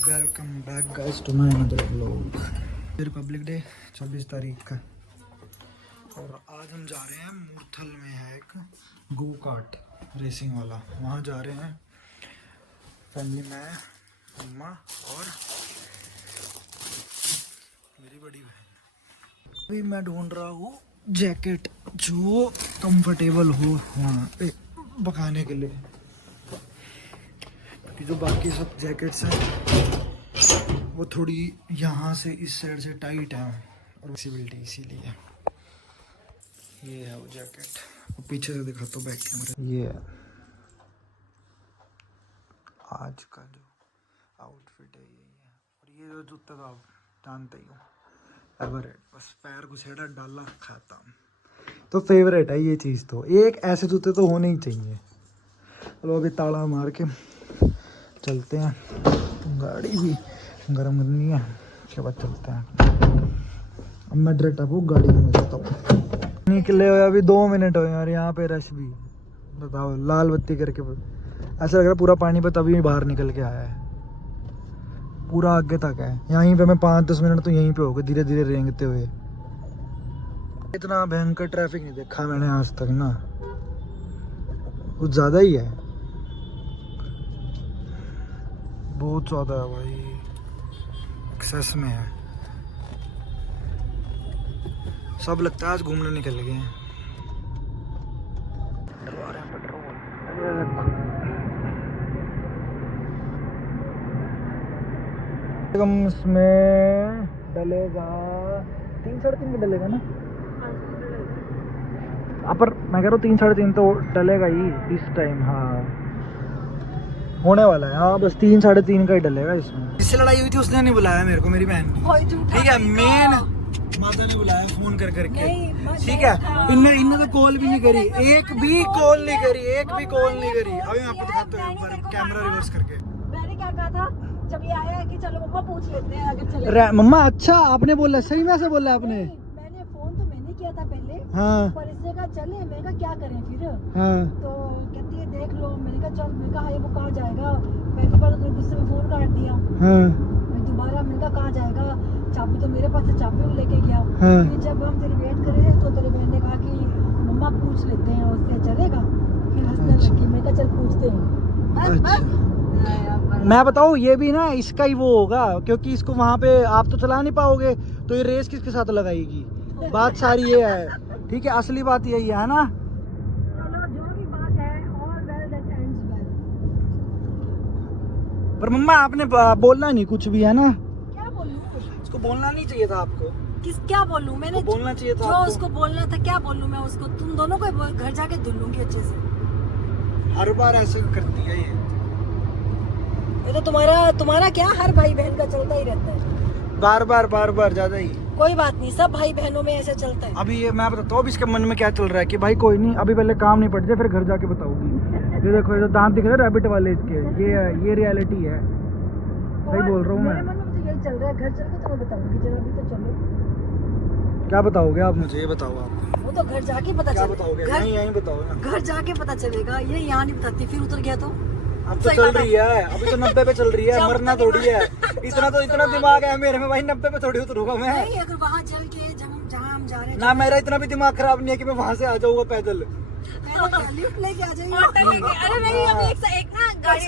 Welcome back guys to my another vlog. Republic day 26 तारीख का और आज हम जा रहे हैं मूर्थल में है एक गो कार्ट रेसिंग वाला, वहाँ जा रहे हैं फैमिली में, मम्मा और मेरी बड़ी बहन। अभी मैं ढूंढ रहा हूँ जैकेट जो कंफर्टेबल हो वहाँ पे पकाने के लिए, जो बाकी सब जैकेट्स हैं वो थोड़ी यहाँ से इस साइड से टाइट है और फ्लेक्सिबिलिटी, इसीलिए ये है वो जैकेट। वो पीछे से दिखा तो बैक कैमरा, ये है आज का जो आउटफिट है, यही है। और ये जो जूते तो आप जानते ही हो, एवरेट, बस पैर घुसेड़ा डाला खाता तो फेवरेट है ये चीज़। तो एक ऐसे जूते तो होने ही चाहिए। चलो अभी ताला मार के चलते हैं, गाड़ी भी गर्म करनी है, उसके बाद चलते हैं। अब मैं डायरेक्ट आपको गाड़ी में मिलता हूँ। निकले हुए अभी 2 मिनट हुए और यहाँ पे रश भी, बताओ, लाल बत्ती करके ऐसा लग रहा है पूरा पानी पे तभी बाहर निकल के आया है, पूरा आगे तक है। यहीं पे मैं 5-10 मिनट तो यहीं पे हो गए धीरे धीरे रेंगते हुए। इतना भयंकर ट्रैफिक नहीं देखा मैंने आज तक ना, कुछ ज़्यादा ही है, बहुत ज़्यादा है भाई, एक्सेस में है। सब लगता है आज घूमने निकल गए हैं। इसमें डलेगा 3-3.5 में डलेगा ना, पर मैं कह रहा हूँ 3-3.5 तो डलेगा ही इस टाइम। हाँ होने वाला है, हाँ बस 3-3.5 का ही डलेगा इसमें। इससे लड़ाई हुई थी, उसने नहीं बुलाया मेरे को, मेरी बहन ने, ठीक है। मेन माता ने बुलाया फोन कर करके, ठीक है। इनने तो कॉल भी नहीं करी, एक भी कॉल नहीं करी, एक भी कॉल नहीं करी। अभी मैं आपको दिखाता हूँ एक बार कैमरा रिवर्स करके। मैंने क्या कहा था जब ये आया कि चलो मम्मा पूछ लेते हैं अगर चले। मम्मा अच्छा आपने बोला, सही में से बोला आपने? मैंने फोन तो मैंने किया था पहले, हाँ, पर इसने कहा चले, मैंने कहा क्या करें फिर, हाँ, तो कहती है देख लो। मैंने कहा चल, मैंने कहा वो कहाँ जाएगा, पहली बार तो गुस्से में फोन काट दिया। हाँ, मैं दोबारा, मैंने कहा कहाँ जाएगा, चाबी तो मेरे पास है, चाबी वो लेके गया। हाँ। फिर जब हम तेरी वेट कर रहे थे तो तेरी बहन ने कहा कि मम्मा पूछ लेते हैं उससे चलेगा, फिर हंसने लगी। मैं कहा चल पूछते हैं। मैं बताऊँ ये भी ना इसका ही वो होगा, क्योंकि इसको वहाँ पे आप तो चला नहीं पाओगे, तो ये रेस किसके साथ लगाएगी? बात सारी ये है, ठीक है, असली बात यही है ना। चलो जो भी बात है, all well that ends well। पर मम्मा आपने बोलना नहीं कुछ भी, है ना? क्या बोलूं? इसको बोलना नहीं चाहिए था आपको। क्या बोलूं मैंने? बोलना चाहिए था जो आपको। उसको बोलना था क्या बोलूं मैं उसको? तुम दोनों को घर जाके धुल लूंगी अच्छे से। हर बार ऐसे करती है ये तो तुम्हारा क्या, हर भाई बहन का चलता ही रहता है, बार बार ज्यादा ही। कोई बात नहीं, सब भाई बहनों में ऐसे चलता है। अभी ये मैं बताता हूँ, अब इसके मन में क्या चल रहा है कि भाई कोई नहीं, अभी पहले काम नहीं पड़ जाए फिर घर जाके बताऊंगी। ये देखो, ये जो दांत दिख रहे हैं रैबिट वाले इसके, ये रियलिटी है, सही बोल रहा हूँ मैं। मेरे मन में तो यही चल रहा है, घर चल के तुम्हें बताऊंगी, जरा अभी तो चलो। क्या बताओगे आप मुझे, ये बताओ आप। वो तो घर जाके पता क्या चलेगा। बताओगे? यहीं बताओ ना। घर जाके पता चलेगा, ये यहाँ नहीं बताती, फिर उतर गया तो। अब तो चल रही है, अभी तो 90 पे चल रही है, मरना थोड़ी है। इतना दिमाग है मेरे में भाई, 90 पे थोड़ी उतरूंगा मैं। नहीं, अगर वहाँ चल के जहाँ हम जा रहे हैं ना, मेरा इतना भी दिमाग खराब नहीं है कि मैं वहाँ से आ जाऊंगा पैदल। लिफ्ट लेके आ जाएंगे। अरे नहीं, हम एक ना गाड़ी,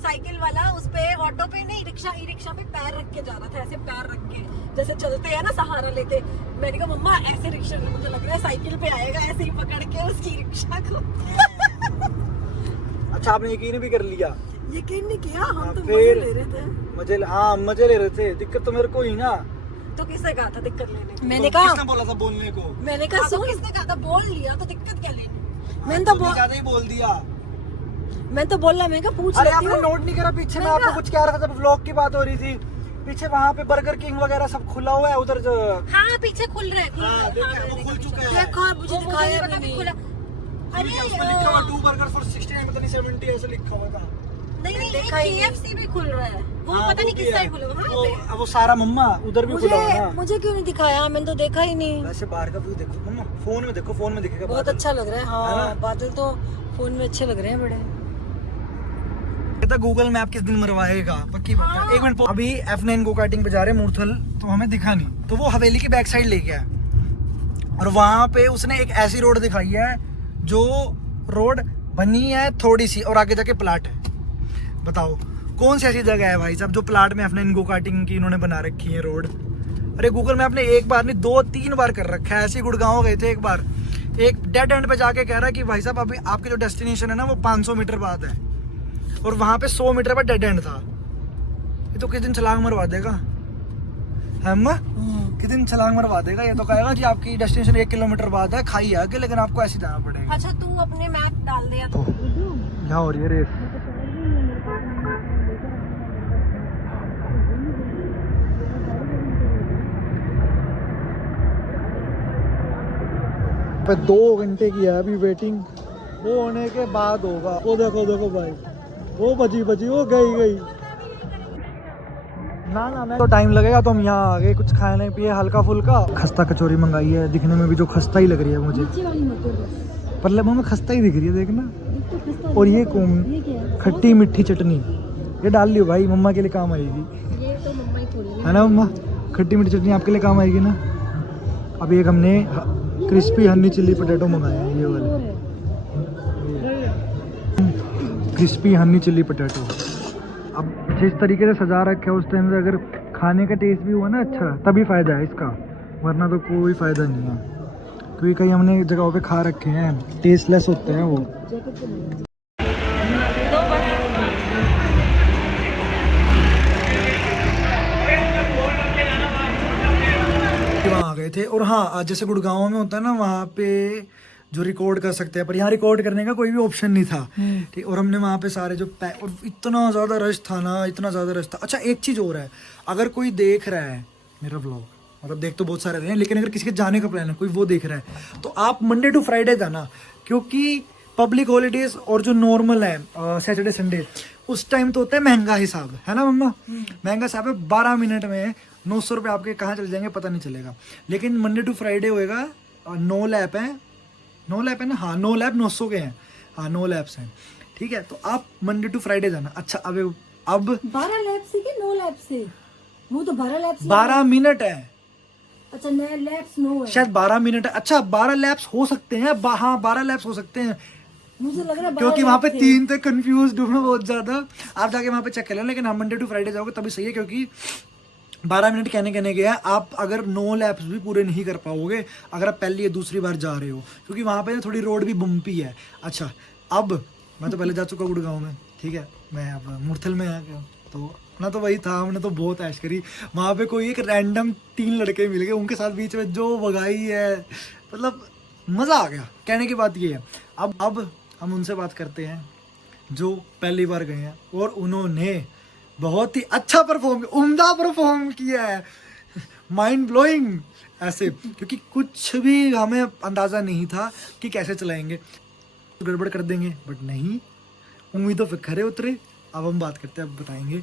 साइकिल वाला उस पे, ऑटो पे नहीं, ई रिक्शा पे पैर रख के जा रहा था, ऐसे पैर रख के जैसे चलते हैं ना, सहारा लेते। मैंने कहा मम्मा ऐसे रिक्शा में, मुझे लग रहा है साइकिल पे आएगा, ऐसे ही पकड़ के उसकी रिक्शा को। अच्छा आपने यकीन भी कर लिया? यकीन नहीं किया, हम तो फिर मजे ले रहे थे। मजे ले रहे थे, दिक्कत तो मेरे को ही ना। तो किसने कहा था दिक्कत लेने को? मैंने कहा, किसने बोला था बोलने को? मैंने कहा सुन, किसने कहा था बोल लिया तो दिक्कत क्या लेनी? मैंने तो ज्यादा ही बोल दिया। मैं तो बोला, मैं कहा पूछ लेती हूँ। आपने नोट नहीं करा पीछे मैं आपको कुछ कह रहा था जब व्लॉग की बात हो रही थी, पीछे वहाँ पे बर्गर किंग वगैरह सब खुला हुआ है उधर जो। हाँ पीछे खुल रहा है, वो खुल चुका है। देखो मुझे दिखाया भी नहीं। अरे लिखा हुआ 2 बर्गर फॉर 69 पता नहीं 70 ऐसे लिखा हुआ था। नहीं, KFC भी खुल रहा है, वो पता नहीं किस साइड खुला हुआ। वो सारा मम्मा उधर भी खुला हुआ है ना। मुझे क्यों नहीं दिखाया? मैंने तो देखा ही नहीं। वैसे बाहर का व्यू देखो मम्मा, फोन में देखो, फोन में दिखेगा। बहुत अच्छा लग रहा है, हाँ बादल तो फोन में अच्छे लग रहे हैं बड़े। कहता गूगल मैप किस दिन मरवाएगा, पक्की बात है। एक मिनट, अभी F9 गो कार्टिंग पे जा रहे हैं मूर्थल, तो हमें दिखा नहीं, तो वो हवेली की बैक साइड ले गया और वहां पे उसने एक ऐसी रोड दिखाई है जो रोड बनी है थोड़ी सी और आगे जाके प्लाट है। बताओ कौन सी ऐसी जगह है भाई साहब जो प्लाट में F9 गो कार्टिंग की इन्होंने बना रखी है रोड। अरे गूगल मैप ने एक बार नहीं 2-3 बार कर रखा है। ऐसे गुड़गांव गए थे एक बार, एक डेड एंड पे जाके कह रहा है कि भाई साहब अभी आपके जो डेस्टिनेशन है ना वो 500 मीटर बाद है, और वहां पे 100 मीटर पर डेड एंड था। ये तो किस दिन छलांग मरवा देगा, अम्मा किस दिन छलांग मरवा देगा। ये तो कहेगा कि आपकी डेस्टिनेशन 1 किलोमीटर बाद है, खाई आगे, लेकिन आपको ऐसे जाना पड़ेगा। अच्छा तू अपने मैप डाल दे तो यहाँ हो रही है रेस। पे 2 घंटे की है अभी वेटिंग, वो होने के बाद होगा। वो देखो देखो भाई, वो बची वो गई ना मैं तो टाइम लगेगा। तो हम यहाँ आ गए, कुछ खाने पिए हल्का फुल्का। खस्ता कचौरी मंगाई है, दिखने में भी जो खस्ता ही लग रही है मुझे, पर में खस्ता ही दिख रही है देखना। और ये कौन खट्टी मीठी चटनी, ये डाल लियो भाई, मम्मा के लिए काम आएगी, ये तो मम्मा ही खोली है ना मम्मा। खट्टी मीठी चटनी आपके लिए काम आएगी ना। अभी एक हमने क्रिस्पी हनी चिल्ली पोटैटो मंगाया है, ये वाले क्रिस्पी हनी चिल्ली पोटैटो। अब जिस तरीके से सजा रखा है उस टाइम से अगर खाने का टेस्ट भी हुआ ना अच्छा, तभी फ़ायदा है इसका, वरना तो कोई फ़ायदा नहीं है। क्योंकि कई हमने जगहों पे खा रखे हैं टेस्टलेस होते हैं वो। वहाँ आ गए थे। और हाँ, जैसे गुड़गांव में होता है ना, वहाँ पे जो रिकॉर्ड कर सकते हैं, पर यहाँ रिकॉर्ड करने का कोई भी ऑप्शन नहीं था। ठीक, और हमने वहाँ पे सारे जो और इतना ज़्यादा रश था ना, इतना ज़्यादा रश था। अच्छा एक चीज़ और है, अगर कोई देख रहा है मेरा व्लॉग, मतलब देख तो बहुत सारे रहे हैं, लेकिन अगर किसी के जाने का प्लान है, कोई वो देख रहा है, तो आप मंडे टू फ्राइडे जाना, क्योंकि पब्लिक हॉलीडेज और जो नॉर्मल है सैटरडे संडे, उस टाइम तो होता है महंगा हिसाब, है ना मम्मा। महंगा हिसाब है, 12 मिनट में 900 रुपये आपके कहाँ चले जाएंगे पता नहीं चलेगा। लेकिन मंडे टू फ्राइडे होएगा, 9 लैप है, 9 लैप है ना, हाँ 9 लैप 900 के हैं, हाँ 9 लैप्स हैं। ठीक है, तो आप मंडे टू फ्राइडे जाना। अच्छा अब 12 लैप से कि 9 लैप से, वो तो 12 लैप से 12 मिनट है। अच्छा 9 लैप्स 9 है, शायद 12 मिनट है। अच्छा 12 लैप्स हो सकते हैं, हाँ 12 लैप्स हो सकते हैं, मुझे लग रहा है क्योंकि वहाँ पे 3 थे, कंफ्यूज हूँ मैं बहुत ज्यादा। आप जाके वहाँ पे चेक कर लेना, लेकिन आप मंडे टू फ्राइडे जाओगे तभी सही है, क्योंकि 12 मिनट कहने गया आप अगर 9 लैप्स भी पूरे नहीं कर पाओगे अगर आप पहली या दूसरी बार जा रहे हो, क्योंकि वहाँ पे थोड़ी रोड भी बम्पी है। अच्छा अब मैं तो पहले जा चुका गुड़गांव में, ठीक है, मैं अब मूर्थल में आ गया, तो अपना तो वही था, हमने तो बहुत ऐश करी। वहाँ पे कोई एक रैंडम 3 लड़के मिल गए, उनके साथ बीच में जो भगाई है, मतलब मज़ा आ गया। कहने की बात ये है, अब हम उनसे बात करते हैं जो पहली बार गए हैं और उन्होंने बहुत ही अच्छा परफॉर्म, उम्दा परफॉर्म किया है, माइंड ब्लोइंग ऐसे, क्योंकि कुछ भी हमें अंदाज़ा नहीं था कि कैसे चलाएंगे, तो गड़बड़ कर देंगे, बट नहीं, उम्मीदों पे खरे उतरे। अब हम बात करते हैं, अब बताएंगे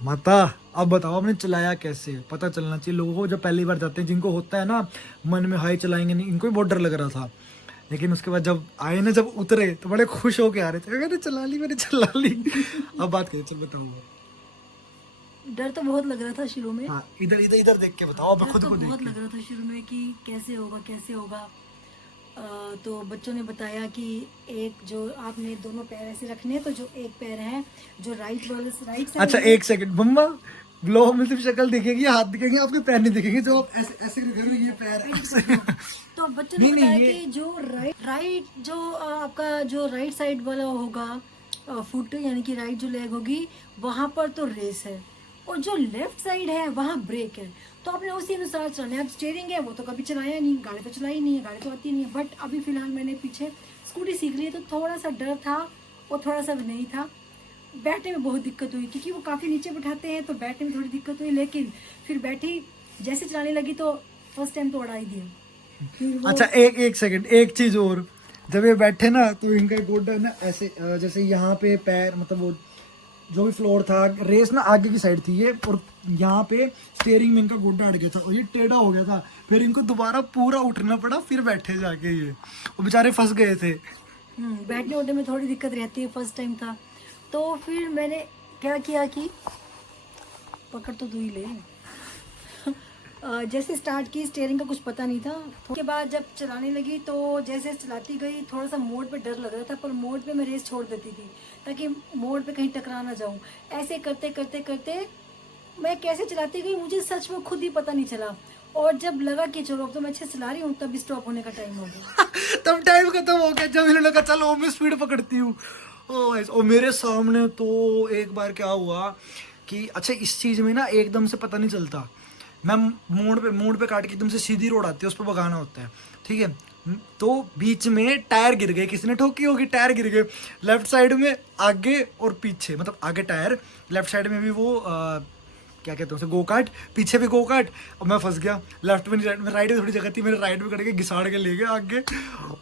माता। अब बताओ आपने चलाया कैसे, पता चलना चाहिए लोगों को, जब पहली बार जाते हैं, जिनको होता है ना मन में हाई चलाएंगे नहीं, इनको भी बहुत डर लग रहा था। लेकिन उसके बाद जब आए ना, जब उतरे तो बड़े खुश होके आ रहे थे, मैंने चला ली। अब बात करें, चल बताओ। डर तो बहुत लग रहा था शुरू में, हाँ, इधर देख के बताओ, अब खुद को देख बहुत के। लग रहा था शुरू में कि कैसे होगा। तो बच्चों ने बताया कि एक जो आपने दोनों पैर ऐसे रखने हैं, तो जो एक पैर है जो राइट साइड। अच्छा एक सेकंड मम्मा, ब्लॉग में सिर्फ शक्ल दिखेगी, हाथ दिखेंगे, आपके पैर नहीं दिखेंगे, जो आप ऐसे करोगे ये पैर ऐसे। तो बच्चों ने बताया कि जो राइट जो आपका जो राइट साइड वाला होगा फुट, यानी कि राइट जो लेग होगी, वहाँ पर तो रेस है, और जो लेफ्ट साइड है वहाँ ब्रेक है। तो आपने उसी अनुसार चलना है। अब स्टीयरिंग है वो तो कभी चलाया नहीं, गाड़ी तो चलाई नहीं है, गाड़ी तो आती नहीं है, बट अभी फिलहाल मैंने पीछे स्कूटी सीख ली है, तो थोड़ा सा डर था और थोड़ा सा नहीं था। बैठने में बहुत दिक्कत हुई, क्योंकि वो काफ़ी नीचे बैठाते हैं, तो बैठने में थोड़ी दिक्कत हुई, लेकिन फिर बैठी जैसे चलाने लगी तो फर्स्ट टाइम तो उड़ा ही दिया। अच्छा एक सेकंड, एक चीज और, जब ये बैठे ना तो इनका गोडा ना ऐसे, जैसे यहाँ पे पैर, मतलब वो जो भी फ्लोर था, रेस ना आगे की साइड थी ये, और यहाँ पे स्टीयरिंग में इनका गोडा अड़ गया था और ये टेढ़ा हो गया था, फिर इनको दोबारा पूरा उठना पड़ा, फिर बैठे जाके ये, वो बेचारे फंस गए थे। बैठने उठने में थोड़ी दिक्कत रहती है, फर्स्ट टाइम था। तो फिर मैंने क्या किया कि पकड़ तो तू ही ले। जैसे स्टार्ट की, स्टीयरिंग का कुछ पता नहीं था। उसके बाद जब चलाने लगी तो जैसे चलाती गई, थोड़ा सा मोड़ पे डर लग रहा था, पर मोड़ पे मैं रेस छोड़ देती थी ताकि मोड़ पे कहीं टकरा ना जाऊं। ऐसे करते करते करते मैं कैसे चलाती गई मुझे सच में खुद ही पता नहीं चला। और जब लगा कि चलो अब तो मैं अच्छे से चला रही हूँ, तब स्टॉप होने का टाइम हो गया। तब टाइम खत्म हो गया जब इन्होंने कहा चलो मैं स्पीड पकड़ती हूँ। ओ भाई, और मेरे सामने तो एक बार क्या हुआ कि अच्छा इस चीज में ना एकदम से पता नहीं चलता। मैं मोड़ पे काट के एकदम से सीधी रोड आती है, उस पर भगाना होता है, ठीक है। तो बीच में टायर गिर गए, किसी ने ठोकी होगी, टायर गिर गए लेफ्ट साइड में, आगे और पीछे, मतलब आगे टायर, लेफ्ट साइड में भी वो क्या कहते हैं उसे, गो कार्ट, पीछे भी गो कार्ट। और मैं फंस गया लेफ्ट में, राइट में थोड़ी जगह थी, मेरे राइट में करके घिसाड़ के ले गया आगे।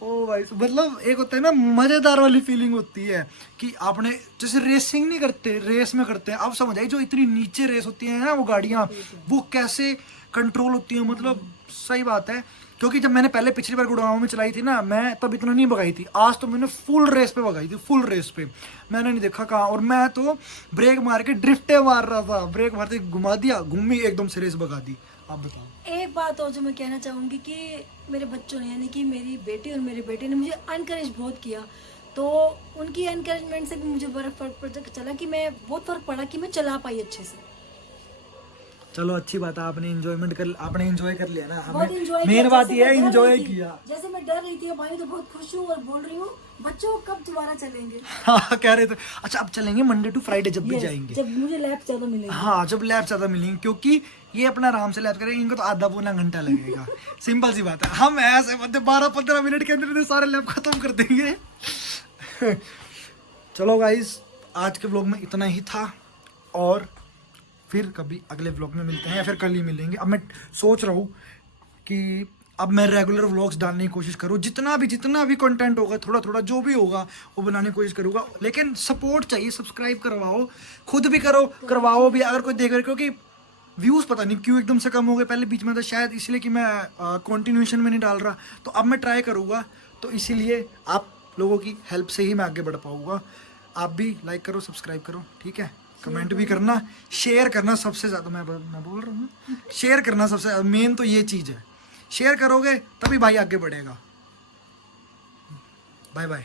ओ भाई, मतलब एक होता है ना मजेदार वाली फीलिंग होती है कि आपने जैसे रेसिंग नहीं करते, रेस में करते हैं। अब समझ आई जो इतनी नीचे रेस होती है ना वो गाड़ियाँ, वो कैसे कंट्रोल होती है, मतलब सही बात है। क्योंकि जब मैंने पहले पिछली बार गुड़गांव में चलाई थी ना, मैं तब इतना नहीं भगाई थी। आज तो मैंने फुल रेस पे भगाई थी, फुल रेस पे, मैंने नहीं देखा कहाँ। और मैं तो ब्रेक मार के ड्रिफ्टे मार रहा था, ब्रेक मारते घुमा दिया, घूमी एकदम से रेस भगा दी। आप बताओ। एक बात और जो मैं कहना चाहूँगी कि मेरे बच्चों ने, यानी कि मेरी बेटी और मेरे बेटे ने मुझे अनकरेज बहुत किया। तो उनकी एनकरेजमेंट से भी मुझे बड़ा फर्क चला कि मैं बहुत फर्क पड़ा कि मैं चला पाई अच्छे से। चलो अच्छी बात है, आपने एंजॉय कर लिया ना। बहुत enjoy मेन किया, बात जैसे ये है मैं डर एंजॉय रही थी। किया। जैसे मैं डर रही थी भाई, तो बहुत खुश हूँ और बोल रही हूँ बच्चों कब दोबारा चलेंगे। हाँ कह रहे थे। अच्छा अब चलेंगे मंडे टू फ्राइडे जब भी Yes, जाएंगे। जब मुझे लैप ज्यादा मिलेगी। हाँ जब लैब ज्यादा मिलेंगे, क्योंकि ये अपना आराम से लैब करेंगे, इनको तो आधा पौना घंटा लगेगा। सिंपल सी बात है, हम ऐसे बंदे 12-15 मिनट के अंदर सारे लैब खत्म कर देंगे। चलो गाइस, आज के व्लॉग में इतना ही था, और फिर कभी अगले व्लॉग में मिलते हैं या फिर कल ही मिलेंगे। अब मैं सोच रहा हूँ कि अब मैं रेगुलर व्लॉग्स डालने की कोशिश करूँ, जितना भी कंटेंट होगा, थोड़ा थोड़ा जो भी होगा वो बनाने की कोशिश करूँगा। लेकिन सपोर्ट चाहिए, सब्सक्राइब करवाओ, खुद भी करो, करवाओ भी अगर कोई देख रहे, क्योंकि व्यूज़ पता नहीं क्यों एकदम से कम हो गए। पहले बीच में था शायद इसलिए कि मैं कंटिन्यूएशन में नहीं डाल रहा, तो अब मैं ट्राई करूँगा। तो इसीलिए आप लोगों की हेल्प से ही मैं आगे बढ़ पाऊँगा। आप भी लाइक करो, सब्सक्राइब करो, ठीक है, कमेंट भी करना, शेयर करना सबसे ज़्यादा। मैं बोल रहा हूँ शेयर करना सबसे मेन, तो ये चीज़ है। शेयर करोगे तभी भाई आगे बढ़ेगा। Bye bye.